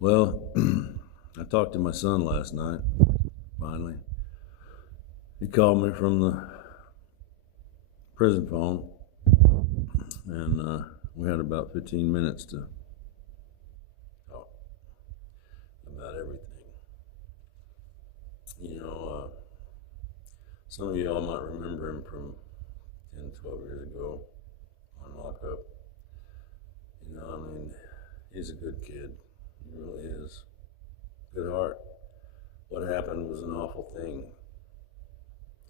Well, I talked to my son last night, finally. He called me from the prison phone, and we had about 15 minutes to talk about everything. Some of y'all might remember him from 10, 12 years ago on lockup. He's a good kid. He really is. Good heart. What happened was an awful thing.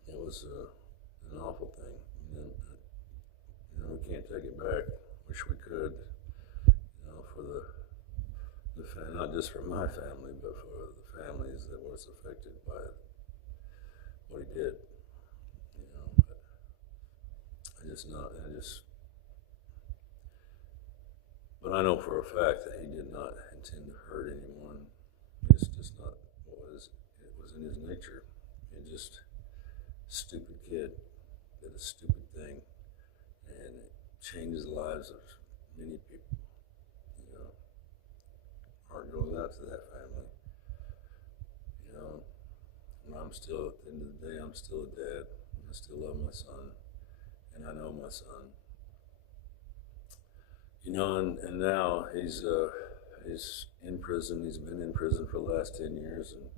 It was an awful thing. We can't take it back. Wish we could. For not just for my family, but for the families that was affected by what he did. But but I know for a fact that he did not intend to hurt anyone. It's just not what it was in his nature. He just stupid kid did a stupid thing, and it changed the lives of many people. Heart goes out to that family. And I'm still, at the end of the day, I'm still a dad. I still love my son, and I know my son. And now he's in prison. He's been in prison for the last 10 years, and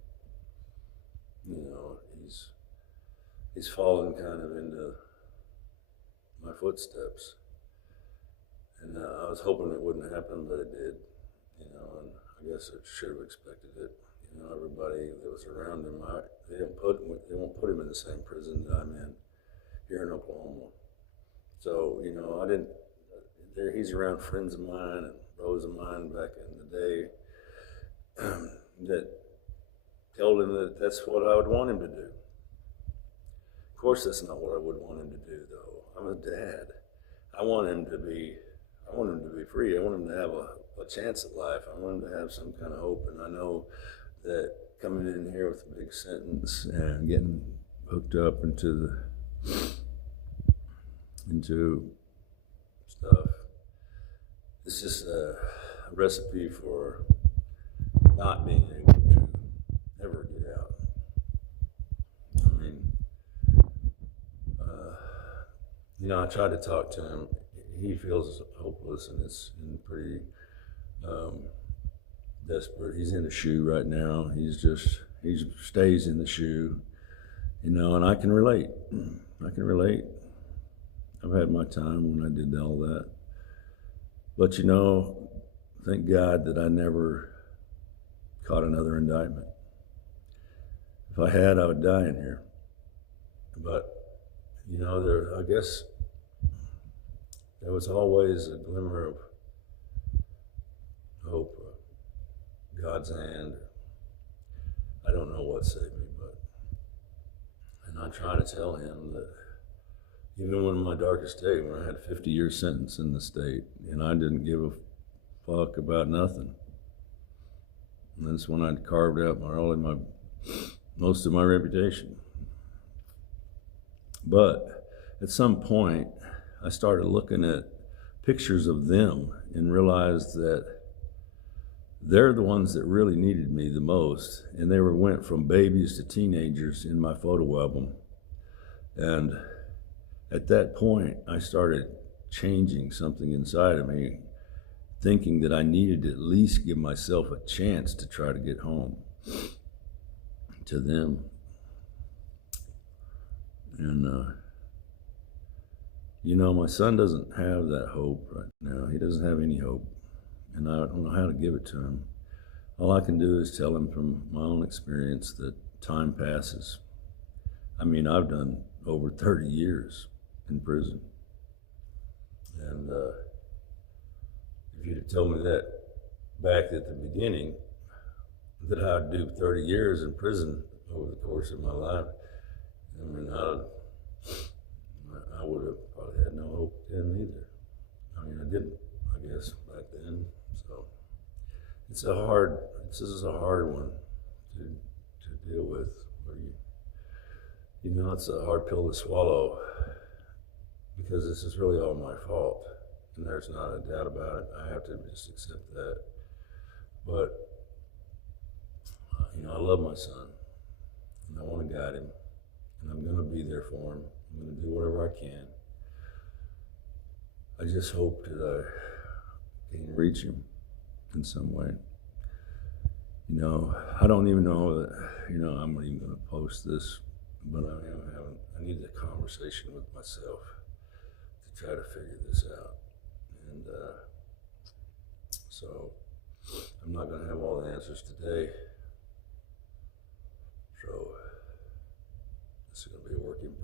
he's fallen kind of into my footsteps. And I was hoping it wouldn't happen, but it did. And I guess I should have expected it. Everybody that was around him, they won't put him in the same prison that I'm in here in Oklahoma. So, I didn't. He's around friends of mine and bros of mine back in the day that told him that that's what I would want him to do. Of course, that's not what I would want him to do, though. I'm a dad. I want him to be free. I want him to have a chance at life. I want him to have some kind of hope. And I know that coming in here with a big sentence and getting hooked up into stuff, it's just a recipe for not being able to ever get out. I tried to talk to him. He feels hopeless and is pretty desperate. He's in a shoe right now. He stays in the shoe, and I can relate. I've had my time when I did all that. But thank God that I never caught another indictment. If I had, I would die in here. But, I guess there was always a glimmer of hope, God's hand. I don't know what saved me, and I try to tell him that even when my darkest day, when I had a 50-year sentence in the state, and I didn't give a fuck about nothing. And that's when I carved out most of my reputation. But at some point, I started looking at pictures of them and realized that they're the ones that really needed me the most. And they went from babies to teenagers in my photo album. And at that point, I started changing something inside of me, thinking that I needed to at least give myself a chance to try to get home to them. And, my son doesn't have that hope right now. He doesn't have any hope, and I don't know how to give it to him. All I can do is tell him from my own experience that time passes. I've done over 30 years in prison. And if you'd have told me that back at the beginning, that I'd do 30 years in prison over the course of my life, I would have probably had no hope then either. I didn't, I guess, back then. So this is a hard one to deal with. It's a hard pill to swallow, because this is really all my fault, and there's not a doubt about it. I have to just accept that. But I love my son, and I want to guide him, and I'm going to be there for him. I'm going to do whatever I can. I just hope that I can reach him in some way. You know, I don't even know that, you know, I'm not even going to post this, but I need a conversation with myself to try to figure this out. And so I'm not going to have all the answers today. So this is going to be a work in